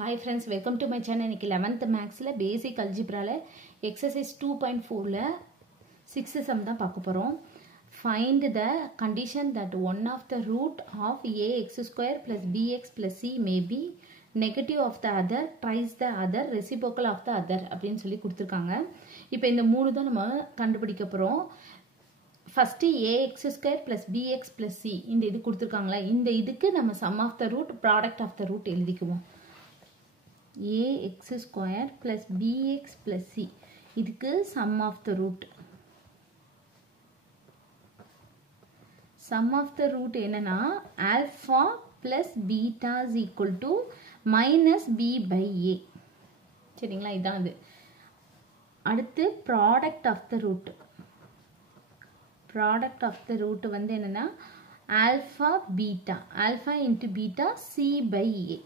Hi friends, welcome to my channel. இன்னைக்கு 11th Mathsல basic algebraல exercise 2.4ல 6th sum தான் பார்க்க போறோம். Find the condition that one of the root of ax square plus bx plus c may be negative of the other, twice the other, reciprocal of the other அப்படின்னு சொல்லி கொடுத்திருக்காங்க. இப்போ இந்த மூணு தான் நம்ம கண்டுபிடிக்க போறோம். First ax square plus bx plus c இந்த இது கொடுத்திருக்காங்களா, இந்த இதுக்கு நம்ம sum of the root, product of the root எழுதிக்குவோம். ax square plus bx plus c இதுக்கு sum of the root. Sum of the root என்னன்னா alpha plus beta is equal to minus b by a. சரிங்களா, இதான் அது. அடுத்து product of the root. Product of the root வந்து என்னன்னா alpha beta. Alpha into beta c by a.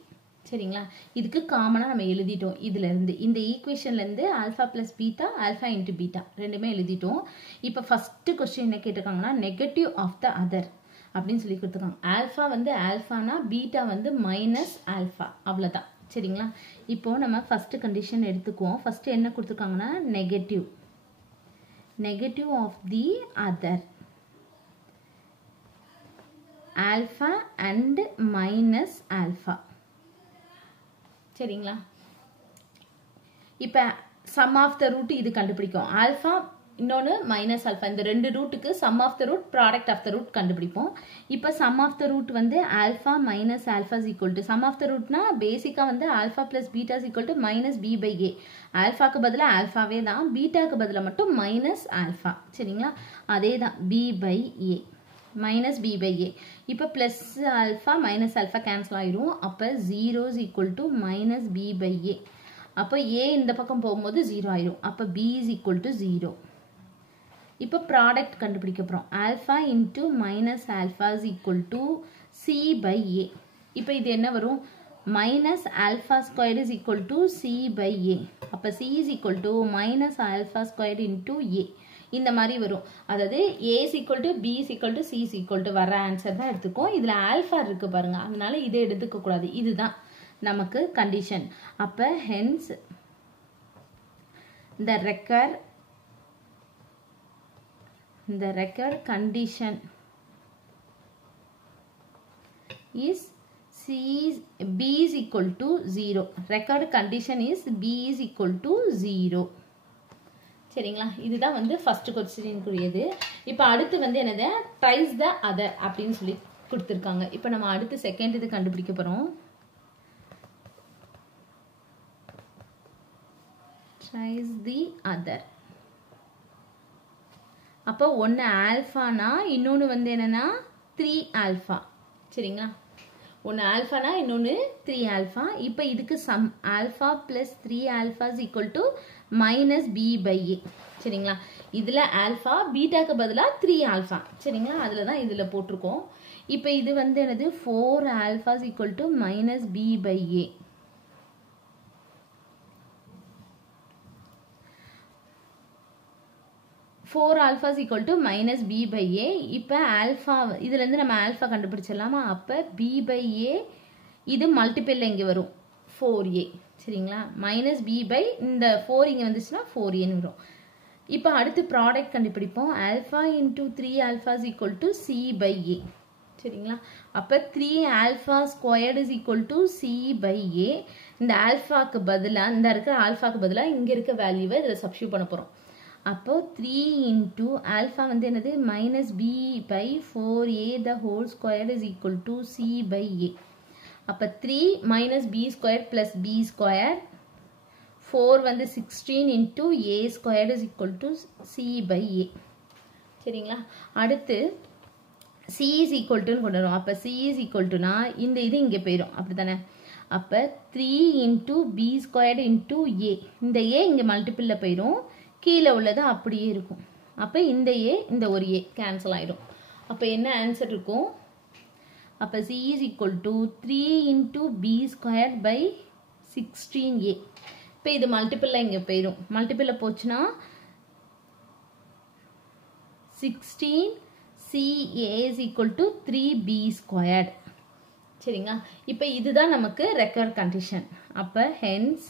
சரிங்களா, இதுக்கு காமனா நம்ம எழுதிட்டோம். இதுல இருந்து இந்த ஈக்குவேஷன்ல இருந்து alpha plus beta, alpha into beta ரெண்டுமே எழுதிட்டோம். இப்போ ஃபர்ஸ்ட் क्वेश्चन என்ன கேட்டிருக்காங்கன்னா நெகட்டிவ் ஆஃப் த அதர் அப்படின்னு சொல்லி கொடுத்துருக்காங்க. ஆல்பா வந்து ஆல்பானா, பீட்டா வந்து மைனஸ் ஆல்பா, அவ்வளவுதான். சரிங்களா, இப்போ நம்ம ஃபர்ஸ்ட் கண்டிஷன் எடுத்துக்குவோம். ஃபர்ஸ்ட் என்ன கொடுத்துருக்காங்கன்னா negative, negative of the other alpha and minus alpha. சரிங்களா, இப்ப சம் ஆஃப் த ரூட் இது கண்டுபிடிக்கும். ஆல்பா இன்னொன்னு மைனஸ் ஆல்பா, இந்த ரெண்டு ரூட்டுக்கு sum of the root, product of the root கண்டுபிடிப்போம். இப்ப சம் ஆஃப் த ரூட் வந்து alpha minus alpha is equal to, sum of the ரூட்னா பேசிக்கா வந்து alpha plus beta is equal to minus b by a. ஆல்பாக்கு பதிலா ஆல்பாவே தான், பீட்டாக்கு பதிலா மட்டும் மைனஸ் ஆல்பா. சரிங்களா, அதே தான் B by A, minus b by a. இப்போ plus alpha minus alpha cancel ஆயிரும். அப்ப 0 is equal to minus b by a. அப்ப a இந்த பக்கம் போகும்போது 0 ஆயிரும். அப்ப b is equal to 0. இப்போ product கண்டுபிடிக்க போறோம். alpha into minus alpha is equal to c by a. இப்போ இது என்ன வரும்? minus alpha squared is equal to c by a. அப்ப c is equal to minus alpha squared into a. இந்த மாதிரி வரும். அதாவது a is equal to b is equal to c is equal to வர ஆன்சர் தான் எடுத்துக்கோம். இதுல alpha இருக்கு பாருங்க, அதனால இதை எடுத்துக்க கூடாது. இதுதான் நமக்கு கண்டிஷன். அப்ப hence the required condition is b is equal to 0. required condition is b is equal to 0. சரிங்களா, இதுதான் வந்து ஃபர்ஸ்ட் क्वेश्चनக்குரியது. இப்போ அடுத்து வந்து என்னது ட்ரைஸ் த அதர் அப்படின்னு சொல்லி கொடுத்திருக்காங்க. இப்போ நம்ம அடுத்து செகண்ட் இது கண்டுபிடிக்க போறோம். ட்ரைஸ் தி அதர். அப்போ ஒன்னு ஆல்பானா, இன்னொன்னு வந்து என்னன்னா 3 ஆல்பா. சரிங்களா, ஒன்னு ஆல்பானா இன்னொன்னு 3 ஆல்பா. இப்போ இதுக்கு sum alpha plus 3 alpha is equal to minus b by a. சரிங்களா, இதுல ஆல்பா, பீட்டாக்கு பதிலா 3 ஆல்பா. சரிங்களா, அதுல தான் இதுல போட்டிருக்கோம். இப்போ இது வந்து என்னது 4 alpha is equal to minus b by a. Four alpha is equal to minus b by a. இப்போ ஆல்பா இதுல இருந்து நம்ம ஆல்பா கண்டுபிடிச்சிடலாமா? அப்ப பி பை ஏ இது மல்டிபிள் இங்க வரும் 4a. சரிங்களா, மைனஸ் பி பை இந்த 4 இங்க வந்துச்சுன்னா 4a வரும். இப்போ அடுத்து ப்ராடக்ட் கண்டுபிடிப்போம். Alpha into 3 alpha is equal to c by a. சரிங்களா, அப்ப 3 alpha squared is equal to c by a. இந்த ஆல்பாக்கு பதிலா, இந்த இருக்கிற ஆல்பாக்கு பதிலா இங்க இருக்க வேல்யூவை இதுல சப்ஸ்டிட்யூட் பண்ண போறோம். அப்போ 3 இன்டூ ஆல்பா வந்து என்னது minus b by 4a the whole square is equal to c by a. அப்ப 3 minus b square plus b square, 4 வந்து 16 into a square is equal to c by a. சரிங்களா, அடுத்து C is equal டுன்னு கொண்டு வரும். அப்ப C is equal டுனா இந்த இது இங்க போயிடும், அப்படித்தானே? அப்ப 3 into B square into A, இந்த ஏ இங்க மல்டிபிள்ல போயிடும், கீழே உள்ளது அப்படியே இருக்கும். அப்ப இந்த ஏ இந்த ஒரு ஏ கேன்சல் ஆயிடும். அப்ப என்ன ஆன்சர் இருக்கும்? அப்ப c is equal to 3 into b squared by 16a. இப்போ இது மல்டிபிள்ல இங்க போயிடும். மல்டிபிள்ல போச்சுன்னா 16ca is equal to 3b squared. சரிங்களா? இப்போ இதுதான் நமக்கு ரெக்வயர்ட் கண்டிஷன். அப்போ hence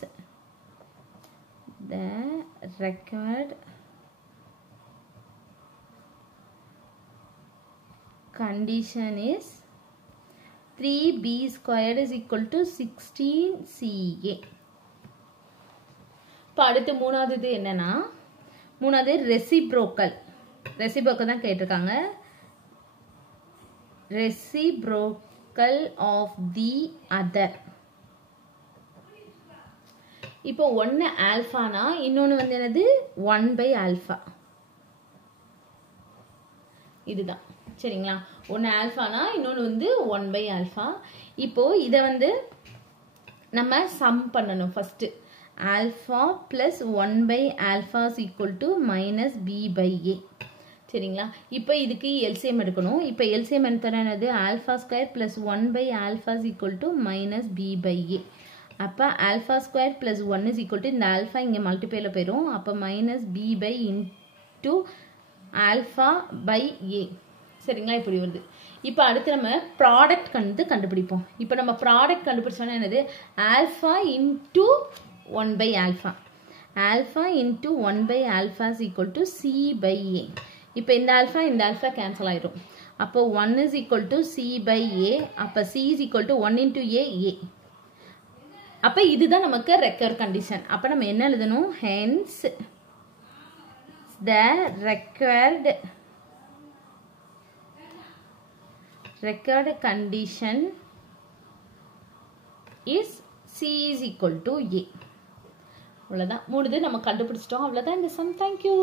the required condition is 3b squared is equal to 16ca. இப்போ அடுத்து மூணாவது இது என்னன்னா, மூணாவது ரெசிப்ரோக்கல் தான் கேட்டிருக்காங்க. Reciprocal of the other. இப்போ ஒன்று ஆல்ஃபானா இன்னொன்று வந்து என்னது 1/α. இதுதான் சரிங்களா? ஒன்று ஆல்ஃபானா இன்னொன்று வந்து 1/α. இப்போ இதை வந்து நம்ம சம் பண்ணணும். First alpha plus 1/α is equal to -b/a. சரிங்களா? இப்போ இதுக்கு எல்சிஎம் எடுக்கணும். இப்போ எல்சிஎம் எடுத்தோன்னா என்னது alpha square plus 1/α is equal to -b/a. அப்போ alpha square plus 1 is equal to இந்த ஆல்ஃபா இங்கே மல்டிப்ளைல போயிடும். அப்போ -b/into ஆல்ஃபா பை ஏ. சரிங்களா? இப்படி வருது. இப்போ அடுத்து நம்ம ப்ராடக்ட் கண்டுபிடிப்போம். இப்போ நம்ம ப்ராடக்ட் கண்டுபிடிச்சோன்னா என்னது alpha into 1/α. Alpha into 1/α is equal to c/a. இப்போ இந்த ஆல்ஃபா கேன்சல் ஆயிடும். அப்போ 1 இஸ் ஈக்குவல் டு c/a. அப்போ c is equal to 1 into a. அப்போ இதுதான் நமக்கு ரெக்வயர்ட் கண்டிஷன். அப்போ நம்ம என்ன எழுதணும்? Hence the required condition is c is equal to a. அவ்வளோதான். மூணுது நம்ம கண்டுபிடிச்சிட்டோம். அவ்வளோதான் இந்த சம். தேங்க்யூ.